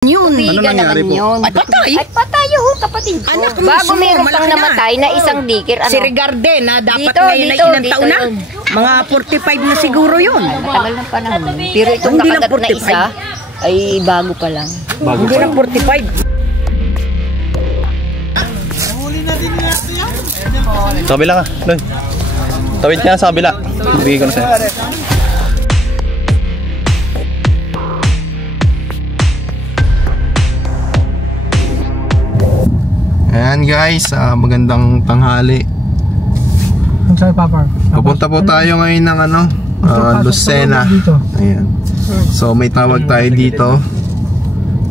Yun. Ano nangyari po? Yun. Ay, patay. Ay, patay yung kapatid ko. Anak mo, Bago mismo, meron pang malaki na. namatay na isang dikir. Ano? Si Rigarde na dapat Dito, ngayon ay dito, ilang dito taon na? yun. Mga 45 na siguro yun. Matagal ng panahon. Pero itong Hindi lang nakagat na 45. isa, ay bago pa lang. Hindi lang 45. Sa kabila ka, Loy. Tawid ka sa kabila. Bigay ko na sa'yo. Ayan guys, magandang tanghali. Pupunta po tayo ngayon ng Lucena. Ayan. So may tawag tayo dito.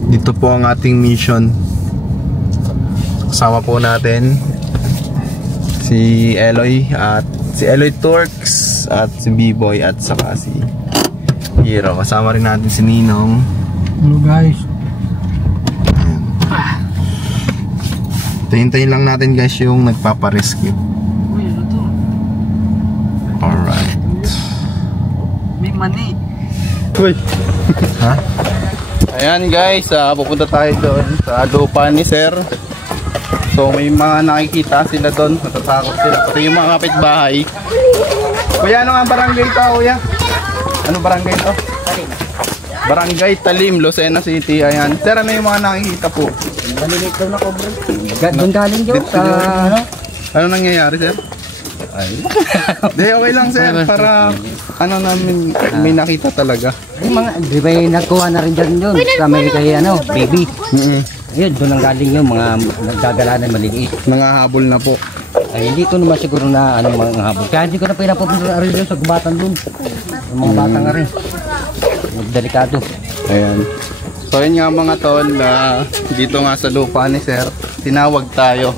Dito po ang ating mission. Kasama po natin si Eloy at si Eloy Turks at si B-Boy at saka si Hero. Kasama rin natin si Ninong. Hello guys. Hintayin lang natin guys yung nagpaparescue. Alright. May mani. Uy. Ha? Ayan guys, pupunta tayo doon sa lupa ni Sir. So may mga nakikita sila doon, matatakot sila. Pati yung mga kapitbahay. Kuya, ano nga barangay ito, kuya? Ano barangay ito? Barangay Talim, Lucena City. Ayan. Sir, ano yung mga nakikita po? Maliliit daw na cobra. Doon galing yun sa Ano nangyayari, sir? Ay. Di, okay lang, sir. Para namin may nakita talaga. yung mga, di ba nagkuha na rin dyan yun sa Amerika baby. Ayun, doon ang galing yun, mga nagdadala na maliit. Nangahabol na po. Ay, hindi ko naman siguro na mga habol. Kaya hindi ko na pinapapunta rin sa gubatan doon. Yung mga bata nga rin. Delikado. Ayan. So yun nga mga tol, dito nga sa lupa ni Sir, tinawag tayo.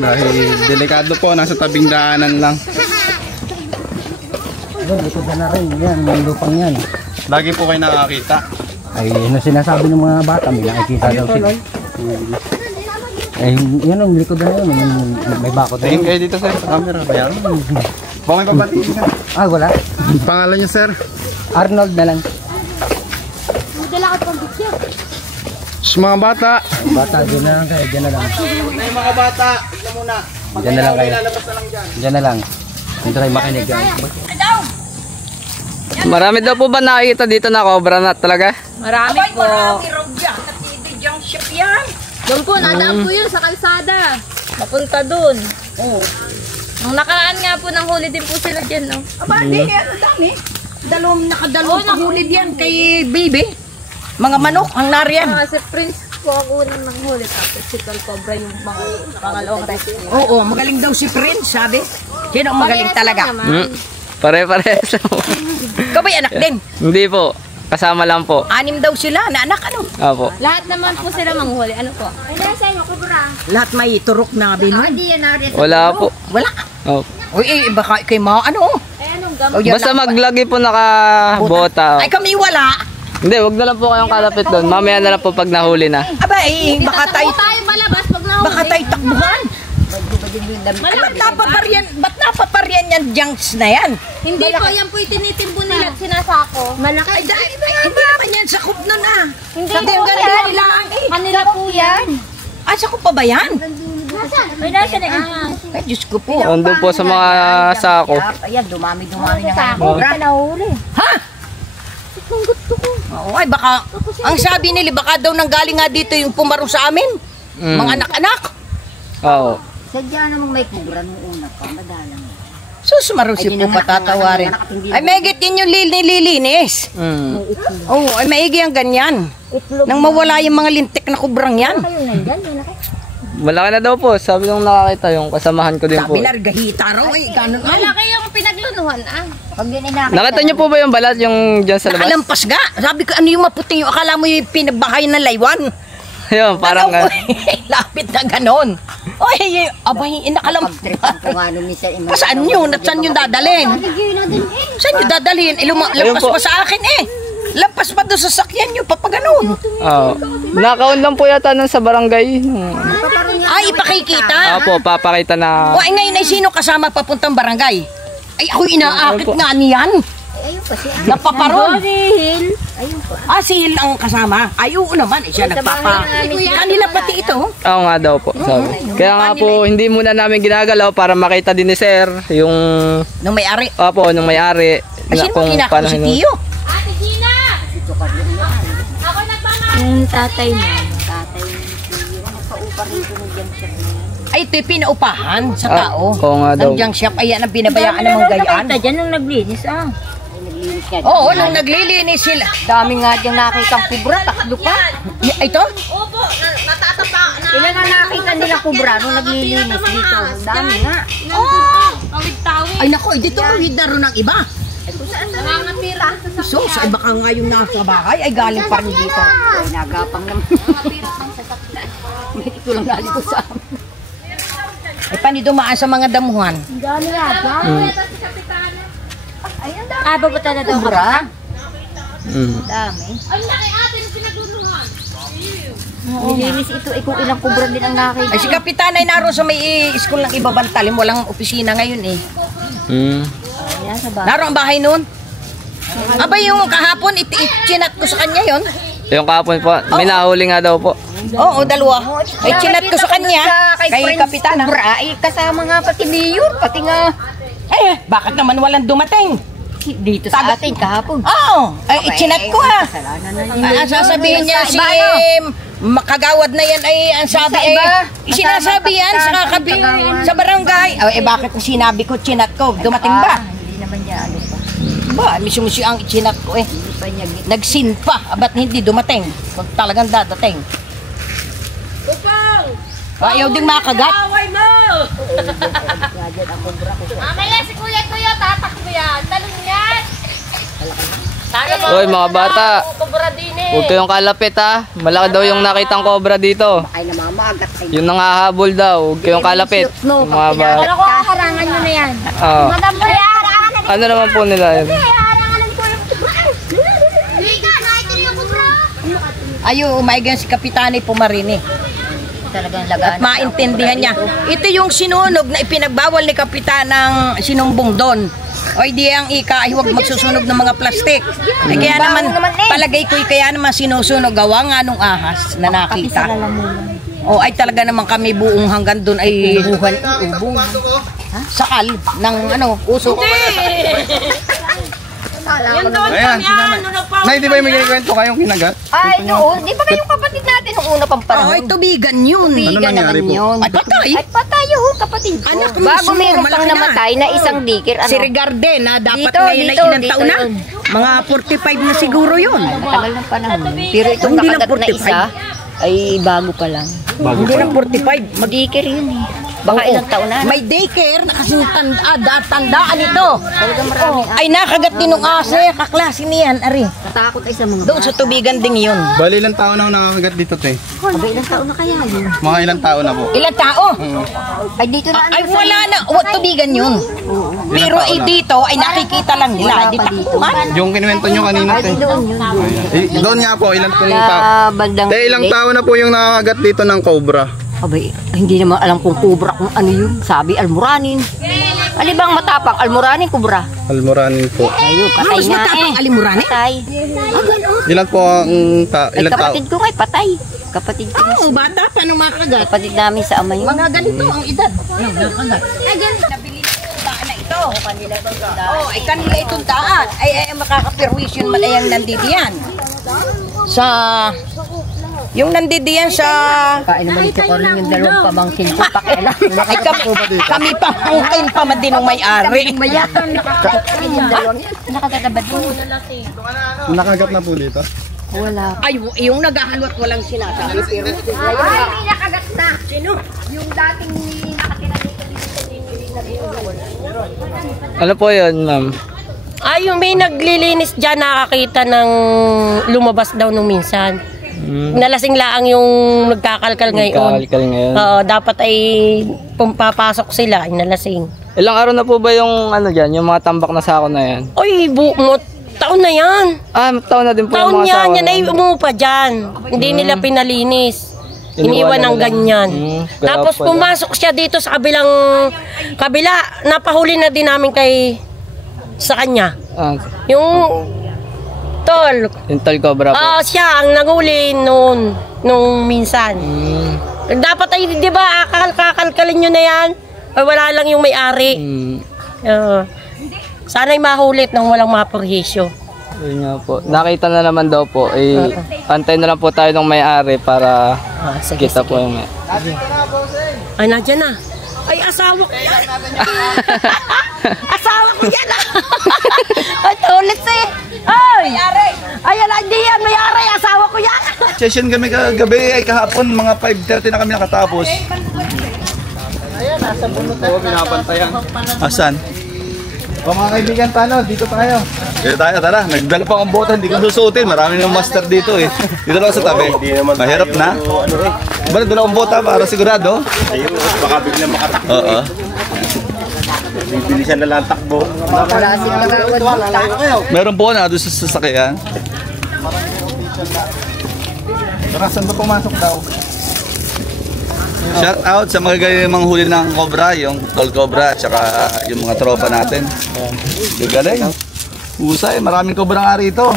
Dahil delikado po, nasa tabing daanan lang. Dito na rin, yan, yung lupang yan. Lagi po kayo nakakita. Ay, ano sinasabi ng mga bata, may nakikita daw sila. Ay, yan ang likod na yun, may bakod na Tingin yun. kayo dito sir, sa camera. Bayan. Baka may pabatiin ka. Ah, wala. Pangalan niyo sir? Arnold na lang. Mga bata. Bata, dyan na lang kayo, dyan na lang. Ay mga bata, tignan muna. Dyan na lang kayo. Lalabas na lang dyan. Dyan na lang. Hindi tayo makinig yan. Marami daw po ba nakikita dito na cobra na talaga? Marami po. Marami raw dyan. Natidi dyan ship yan. Doon po, nadaan po yun sa kalsada. Papunta doon. Oo. Nung nakaraan nga po, nang huli din po sila dyan, no? Aba, hindi. Ano dami? Nakadalawang pahulid yan kay baby. Mga manok, ang nariyan. Si Prince po ang unang nanghuli. Tapos si Tol Cobra yung mga pangalawang rescue. Oo, magaling daw si Prince, sabi. Sino ang magaling talaga? Pare-parehas. Ikaw ba'y anak din? Hindi po. Kasama lang po. 6 daw sila, na anak ano? Opo. Lahat naman po sila manghuli. Ano po? Lahat may turok na binuan. Wala po. Wala. Opo. Uy, baka kay mga ano? Oh, yan Basta lang. maglagi po nakabota. Ay, kami wala. Hindi, wag na lang po kayong kalapit doon. Mamaya na lang po pag nahuli na. Aba, baka tayo malabas pag nahuli. Baka tayo takbuhan. Ay, ba't napaparyan yan junks na yan? Hindi po, yan po itinitimbo nila at sinasako. Malaki. Ay, dahil ba yan sa kup nun ah. Hindi Sa po ganda yan. nila ang Kanila po yan. Ah, sa kup pa ba yan? May nasa na Ay, Diyos ko po. Andun po sa mga sako. Ayan, dumami-dumami na nga. Sako, nahuli. Ha? Kung gusto ko. Oo, ay baka, ang sabi nila, baka daw nanggaling nga dito yung pumaro sa amin. Mga anak-anak. Oo. Sadya namang may kubra nung una pa, madalang. Susumaro si po patatawarin. Ay, maigit yun yung nililinis. Oo, ay maigi ang ganyan. Nang mawala yung mga lintik na kubrang yan. Malaki na daw po. Sabi nung nakakita yung kasamahan ko din po. Sabi na, gahita raw eh. Ganun man. Malaki yung pinaglunuhan, Pag yun inakita, Nakita niyo po ba yung balat yung dyan sa labas? Nakalampas ga. Sabi ko, ano yung maputi yung akala mo yung pinabahay ng laywan. Yun, parang Ano, lapit na ganon. Oy, abay, nakalampas. pagtripan ko nga nung minsan. Saan yun? At saan yun dadalhin? Saan yun dadalhin? Lampas po. pa sa akin eh. Lampas pa doon sa sakyan nyo, papaganon. Oo. Nakaon lang po yata nun sa barangay. Ay, ipakikita. Opo, papakita na. O, ay ngayon ay sino kasama papuntang barangay? Ay, ako inaakit nga niyan. Ayun pa siya. Napaparoon. Ayun pa. Ah, si Hil ang kasama. Ay, oo naman. Siya nagpapa. Kanila pati ito. Oo nga daw po, sabi. Kaya nga po, hindi muna namin ginagalaw para makita din ni Sir yung... Nung may-ari. Opo, nung may-ari. Ay, sino mo kinakaw si Tiyo? Ate Gina! Ako nagmamahal. Yung tatay na. Tatay na. Nagpa-upa rito ng junk shop na yan. Ay, ito yung pinaupahan sa tao. Oo nga daw. Ng junk shop. Ayan ang binabayaan ng mga gayaan. Nakita dyan nung naglinis ah. Naglinis ka. Oo, nung naglilinis sila. Dami nga dyan nakitang kubra. Taklo pa. Ito? Opo, natatapa na. Ilan na nakita nila kubra nung naglilinis dito. Dami nga. Oo! Tawid-tawid. Ay, naku, dito ang hidaro ng iba. Nangangatira. So, sa iba ka nga yung nasa bahay, ay galing pa rin dito. Ay, nagapang naman. Ito lang nalito sa amin. Ay, paano dumaan sa mga damuhan? Dami nga ba? Ah, babuta na daw kubra? Dami. Ang laki ate na pinaglunuhan. Nilinis ito. Eh, kung ilang kubra din ang nakita. Ay, si Kapitan ay naroon sa may school ng Ibabantalim. Walang opisina ngayon eh. Ayan, sa bahay. Naroon ang bahay noon. Aba, yung kahapon, chinat ko sa kanya yon. Yung kapon po, may nahuli nga daw po. Oo, dalawa. Ay, chinat ko sa kanya. Kay Kapitan. Kubra, ay kasama nga pati Mayor. Pati nga Eh, bakit naman walang dumating? dito sa atin kahapon. Oo, ay, chinat ko ha. Kasalanan na yun. Ang sasabihin niya si makagawad na yan ay ang sabi Sa iba, sinasabi yan sa sa barangay. Ay, bakit sinabi ko chinat ko? Dumating ba? Hindi naman niya ano pa. Ba, mismo siya ang chinat ko eh. Hindi pa niya Nagsin pa, ba't hindi dumating? Kung talagang dadating. Upang! Ayaw ding makagat. Away mo! Mamaya si Kuya tatakbo yan. Talon yan. Sana mo. Hoy, mga bata. Kubra din eh. Huwag kayong kalapit ha. Malaki daw yung nakitang cobra dito. ay namamagat. Ay, Yung nangahabol daw. Huwag kayong kalapit. no, Yung mga bata. Pero kung harangan nyo na yan. Oo. Madam mo yan. Ano naman po nila yun? Harangan ng Kuya Kubra. Liga, nakita niyo Kubra. Ayaw, umaigan si Kapitani Pumarini. talagang At lagaan. maintindihan niya. Ito yung sinunog na ipinagbawal ni Kapitan ng sinumbong doon. O di ang ika ay huwag magsusunog ng mga plastik. Eh, kaya naman, palagay ko kaya naman sinusunog gawa nga nung ahas na nakita. O ay talaga naman kami buong hanggang doon ay buhan ubong. Sakal ng ano, usok. Yan doon Ayan, kami yan. Nay, di ba yung may kwento kayong kinagat? Ay, noon, di ba kayong kapatid natin nung una pang panahon? Ay, tubigan yun. Ano nangyari po? yun. Ay, patay. Ay, patay yung kapatid ko. Anak Bago mismo, meron pang malaki na. namatay na isang dikir. Ano? Si Rigarde na dapat Dito, ngayon ay dito, ilang dito taon na? yun. Mga 45 na siguro yun. Matagal ng panahon. Pero itong Hindi lang nakagat na 45. isa, ay bago pa lang. Hindi lang 45. Dikir yun eh. Baka Oo. ilang taon na. May daycare na kasing tandaan ito. Talagang marami. Ay nakagat din ng aso, kaklase niyan, ari. Natakot ay sa mga Doon sa tubigan ding yun. Bali, ilang taon na ako nakakagat dito, te? Aba, ilang taon na kaya yun? Mga ilang taon na po. Ilang tao? Ay, dito na. Ay wala na, tubigan yun. Pero Ilang taon na? dito ay nakikita lang nila. Wala Di pa pa dito. Yung kinuwento nyo kanina, te. Doon yun. Doon nga po, ilang pong taon. Sa bandang Te, ilang taon na po yung nakakagat dito ng cobra? Abay, hindi naman alam kung kubra kung ano yun. Sabi, almuranin. Alibang matapang, almuranin, kubra. Almoranin po. Ayun, patay mas nga matapang eh. alimurani? Patay. Ilan po ang Ay, ilang taon? kapatid ko ngay, patay. Kapatid ko. Oo, bata pa nung makagat. Kapatid namin sa ama yun. Mga ganito ang edad. Nakagat. Ay, yan. Nabili itong daan na ito. Oh, ay kanila itong daan. Ay, makakapirwisyon man ay ang nandito yan. Sa... Yung nandito yan sa... Kain naman ito ko rin yung dalawang pamangkin ko. Pakialam. Ay, kami pa pangkin pa man din ng may-ari. Yung dalawang yan. Nakatatabad mo. Nakagat na po dito? Wala. Ay, yung naghahalwat walang sinasabi. Pero Ay, may nakagat na. sino? Yung dating nakatira dito. Ano po yun, ma'am? Ay, yung may naglilinis dyan, nakakita ng lumabas daw nung minsan. Nalasing laang yung nagkakalkal ngayon. Kakalkal ngayon. Oo, dapat ay papasok sila, ay nalasing. Ilang araw na po ba yung ano dyan, yung mga tambak na sako na yan? Oy, taon na yan. Ah, taon na din po Taon yung mga sako yan, yan na ay umupa dyan. Hindi nila pinalinis. Iniwan ng ganyan. kaya Tapos pala. pumasok siya dito sa kabila, napahuli na din namin sa kanya. Ah, Yung tol. yung tall cobra po. Siya ang nanguli nung minsan. Dapat ay, di ba, kakalkalin nyo na yan? Ay wala lang yung may-ari. Sana'y mahulit nang walang maperhisyo. Yun nga po. Nakita na naman daw po. Antay na lang po tayo ng may-ari para kita po yung may. Ay, nandiyan na. Ay, asawa ko yan. Asawa ko yan. Ay, tulit eh. Ay, ay, hindi yan. May-ari, asawa ko yan. Session kami kagabi ay kahapon, mga 5:30 na kami nakatapos. Ayan, nasa bunot na. Binabantayan. Asan? O mga kaibigan, paano? Dito tayo. Dito tayo, tara. Nagdala pa akong bota, hindi ko susuotin. Marami ng master dito eh. Dito lang sa tabi. Mahirap na. Ba, nagdala akong bota para sigurado. Ayun, baka biglang makatakbo. Oo. Bibilisan na lang takbo. Meron po na doon sa sasakyan. Tara, saan ba pumasok daw? Shout out sa mga ganyan mga huli ng cobra, yung tall cobra, at saka yung mga tropa natin. Yung galing. Usay, maraming cobra nga rito.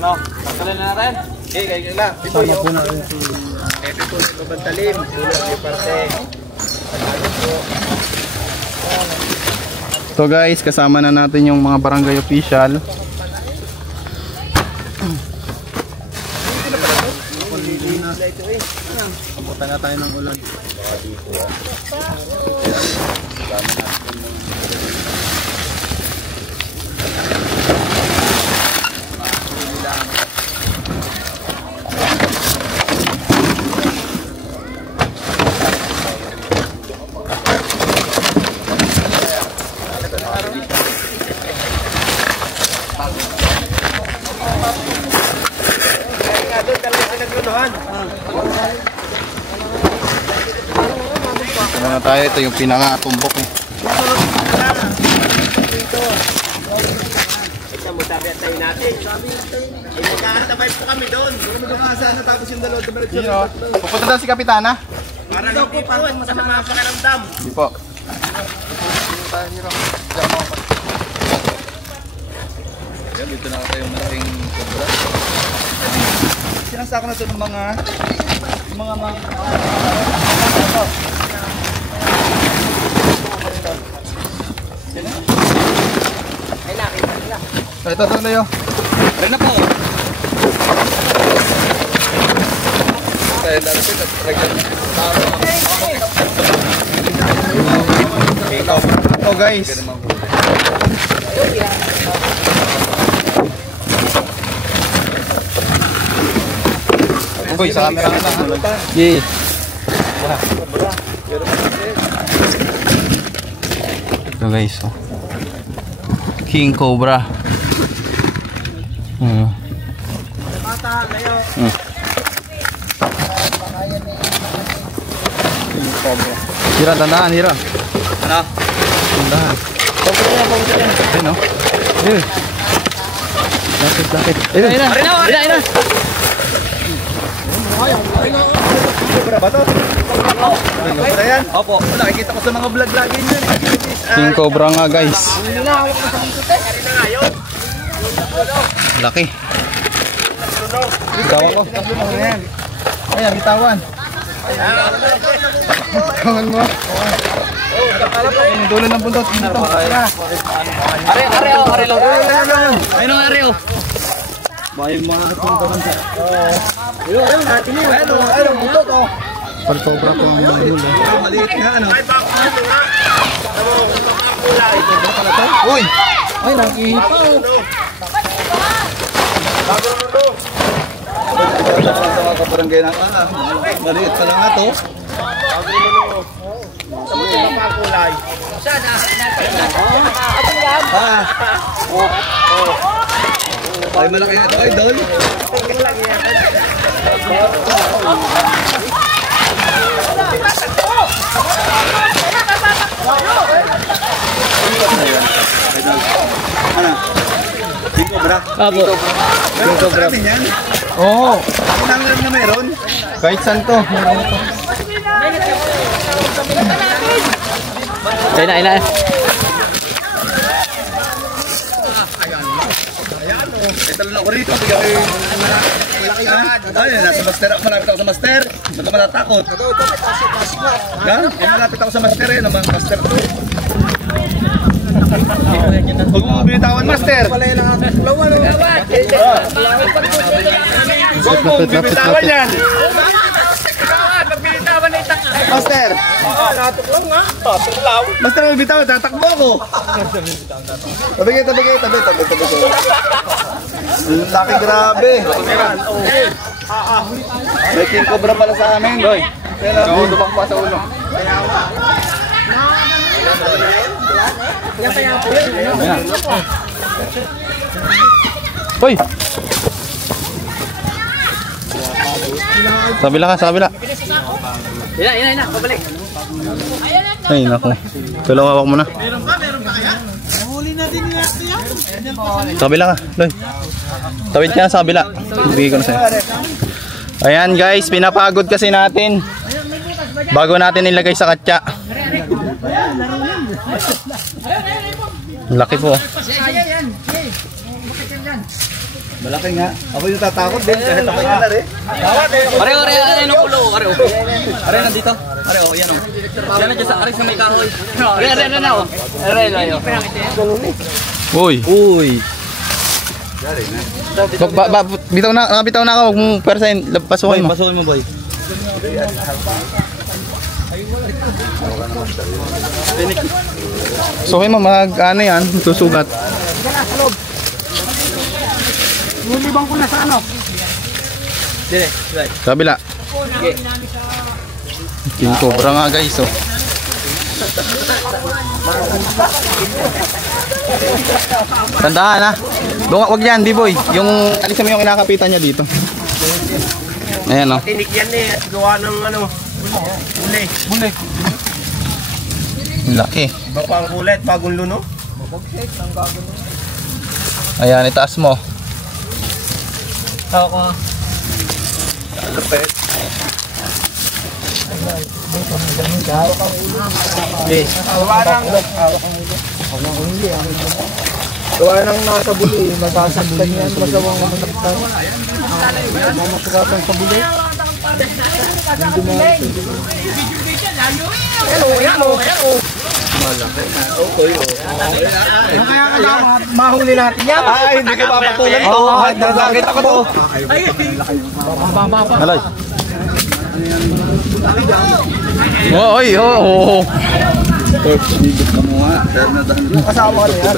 No, tanggalin na rin. Okay, kayo lang. Ito yung ito po yung kabantalim. Yung parte. So guys, kasama na natin yung mga barangay official. Papunta na tayo ng ulan. Ano na tayo, ito yung pinakatumbok eh. Pupunta daw si Kapitana? Para hindi po masama sa karamdam. Hindi po. Ayan, dito na tayo yung malaking cobra. Sinasaka na ito ng mga ito tayo. Ayun na po. Ito guys. Uy, sa camera ka na. Yeah. Ito guys, oh. King Cobra. Hira, tandaan, Hira. Ano? Tandaan. Ayun, no? Ayun. Lakit. Ayun na. Cobra ba to? Cobra yan? Opo. Nakikita ko sa mga vlog lagi yun. King Cobra nga guys. Laki. Bitawan ko. Ayan, bitawan. Bitawan mo. Ang dulo ng bundok. Are lang. Ayun ang are. Bayan mga katuntukan sa. Ayun, butot oh. Pag-cobra ko ang mahul eh. Maliit nga ano. Uy! Ay, nakihipa oh. Sa mga kaparangay ng maliit pa lang nga to. Ay, malaki na ito, idol. King Cobra? Apo. King Cobra. Oo. Ako namin na meron. Kahit saan to. Meron to. Ayun na. talon ako rito. Bigyan kayo malaki na. Ay, nasa master ako. Malapit ako sa master. Ba't ako natatakot? Ha? Malapit ako sa master eh. Naman master to. Huwag mo binitawan, master. Huwag mo binitawan yan. Master! Natuklang nga. Master, may bitaw, tatakbo ako. Tabi. Laki, grabe. May king cobra pala sa amin, boy. Pero dubak pa sa ulo. Hoy! Sa kabila ka, sa kabila. Yan, pabalik. Ay, naku. Tulong hawak mo na. Sa kabila ka, Loy. Tawid ka na sa kabila. Bigay ko na sa'yo. Ayan guys, pinapagod kasi natin bago natin nilagay sa katsa. Laki po. Malaki nga. Ako yung tatakot din. Kahit ako yung nar eh. Pareho, ng ulo. Pareho, nandito. Pareho, yan o. Yan na dyan sa aris na may kahoy. Areho. Uy. Bitaw na ka. Huwag mong persahin. Pasukin mo. Pasukin mo, boy. Pasukin mo, ano yan, susugat. Nilibang ko na sa ano? Dire. Sa kabila. King cobra nga guys, oh. Tandaan ha. Wag yan, B-boy. Yung alisan mo yung kinakapitan niya dito. Ayan, oh. Tinik yan eh. At gawa ng ano. Muli. Laki. Bapang kulit, bagong luno. Ayan, itaas mo. Ako. Kapit. Gawa nang nasa buli, masasaktan yan, masawang masaktan. Mamasukatan sa buli. Malaki na. Okay, kaya mahuli natin yan. Ay, hindi ko papatulan to. Nakakita ko to. Alay. Oy, oh. Asawa ko yan.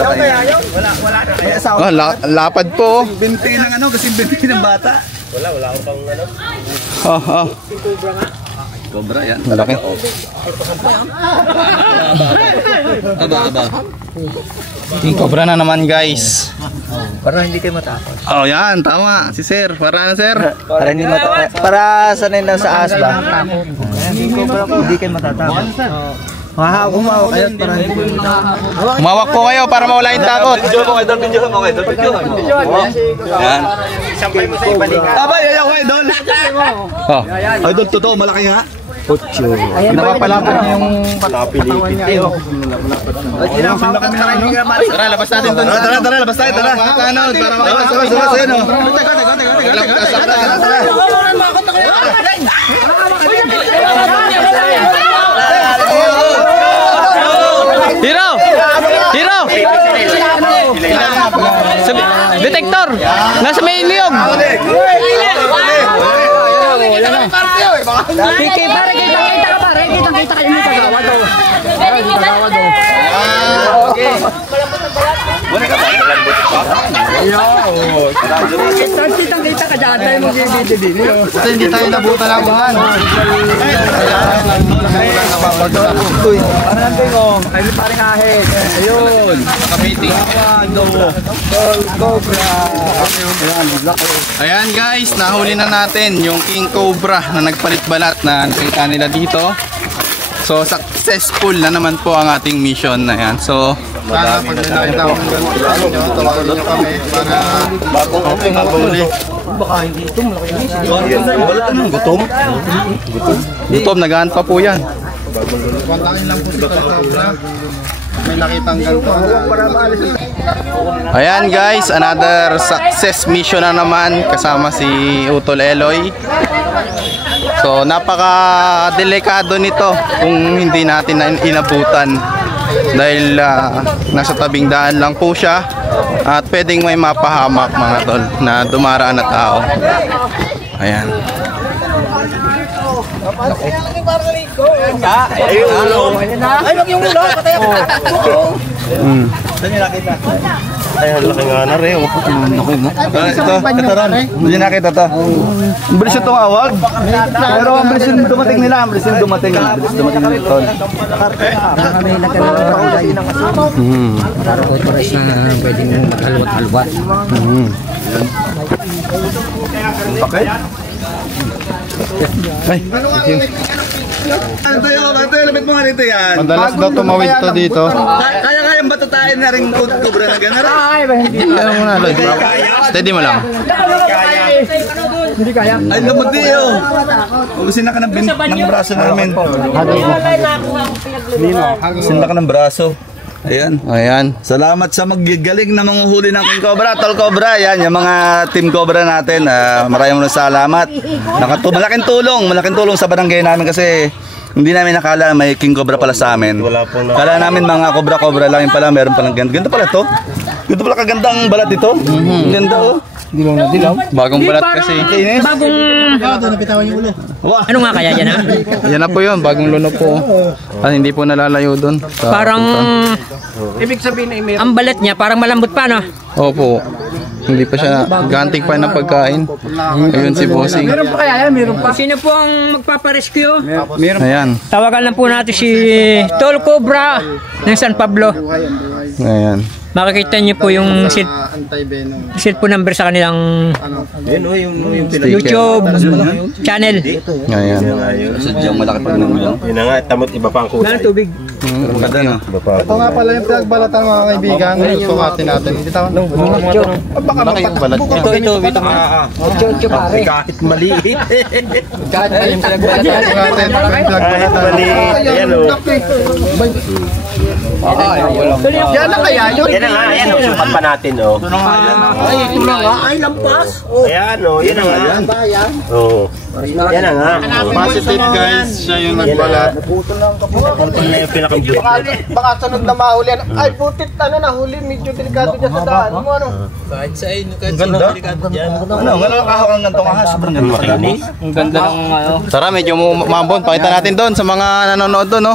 Wala na. Ay, asawa. Lapad po. Binti ng ano, kasi binti ng bata. Wala akong pang ano. Cobra yan. Malaki. Aba. King cobra na naman guys. Para hindi kayo matakot. Oh, yan, tama. Si Sir, para na Sir. Para hindi matakot. Para sanay lang sa asba. Hindi kayo matatakot. Humawak kayo para hindi kayo matakot. Umawak po kayo para mawala yung takot. Video mo. Yan. Sampay mo sa ibalikan. Aba, yayaw kayo, Idol. Oh. Idol, totoo, malaki nga. Putyo. Napapalapad niya yung Patapilipit kayo. Tara, labas natin doon. Tara, labas tayo, tara. Ano, para Hero! Detektor! Nasa may niyog! Kita ka pare, kita kayo mo pagawa daw. Okay. Kita ka dyan, tayo mo video. Ito hindi tayo nabuta ng buwan. Parang natin ko, ay paring ahit. Ayun. Nakabiting. Ayan guys, nahuli na natin yung King Cobra na nagpalit balat na nakita nila dito. So successful na naman po ang ating mission na yan. So sana pag nakita ko tawagan nyo kami para bagong ating huli. Baka hindi ito, malaki na. Gutom? Gutom, nagahan pa po yan. Kontakin lang po si Cobra. Ayan guys, another success mission na naman kasama si Utol Eloy. So napaka-delikado nito kung hindi natin inabutan dahil nasa tabing daan lang po siya at pwedeng may mapahamak mga tol na dumaraan na tao. Ayan. Ay, wag yung ulo. Patay ako. Saan niyo nakita? Ay, laki nga na rin. Ito ron. Hindi niyo nakita to. Ang bilis yung tumawag. Pero ang bilis yung dumating nila. Ang bilis yung dumating. Ang bilis dumating nila ito. Para po ito rin na pwedeng maghalwat-halwat. Okay. Ay, ito yung lapit mo nga rito yan. Madalas daw tumawid to dito. Kaya batutain na rin kubra na gano'n. Ano mo na, Lloyd? Steady mo lang. Hindi kaya. Ay, lumati oh. Ubusin na ka ng braso namin. Ubusin na ka ng braso. Ayan. Ayan. Salamat sa magigaling na mga huli ng King Cobra, Tol Cobra. Yan, yung mga Team Cobra natin. Maraming salamat. Malaking tulong sa barangay namin kasi hindi namin nakala may King Cobra pala sa amin. Kala namin mga Cobra lang yung pala, meron palang ganda pala to. Ganda pala kagandang balat ito. Ang ganda oh. Dilaw. Bagong balat kasi. Ano nga kaya yan ha? Yan na po yun, bagong luno po. At hindi po nalalayo doon. Parang ibig sabihin ay ang balat niya parang malambot pa no? Opo. Hindi pa siya ganting pa ng pagkain. Ayun si Bossing. Meron pa kaya yan? Meron pa. Sino po ang magpaparescue? Meron. Ayan. Tawagan lang po natin si Tol Cobra ng San Pablo. Ayan. Makikita niyo po yung cellphone number sa kanilang YouTube channel. Ayan. Sadyang malaki pa naman yun. Yun na nga, tamot iba pa ang kulay. Wala tubig. Maganda no? Ito nga pala yung pinagbalatan mga kaibigan. Sukatin natin. Hindi tawag. Baka mapagbalat niya. Ito nga. Pare. Kahit maliit. Kahit yung pinagbalatan. Kahit maliit. Ayan o. Yan na kaya yun. Yan na nga, ayan o. Sukat pa natin o. Ay, ito na nga. Ay, lampas. Ayan o, yan na nga. Oo. Yan na nga. Positive guys. Siya yung nagbalat. Yan na yung pinaka-beauty. Baka sunod na mahulian. Ay, putit nahuli. Medyo delikado dyan sa daan. Ano? Kahit sa inyo, kahit sa delikado dyan. Ano, gano'n kahawak ang gantong ahas. Sobrang ganda. Makinis. Ang ganda ng ano. Tara, medyo mambon. Pakita natin doon sa mga nanonood doon, no?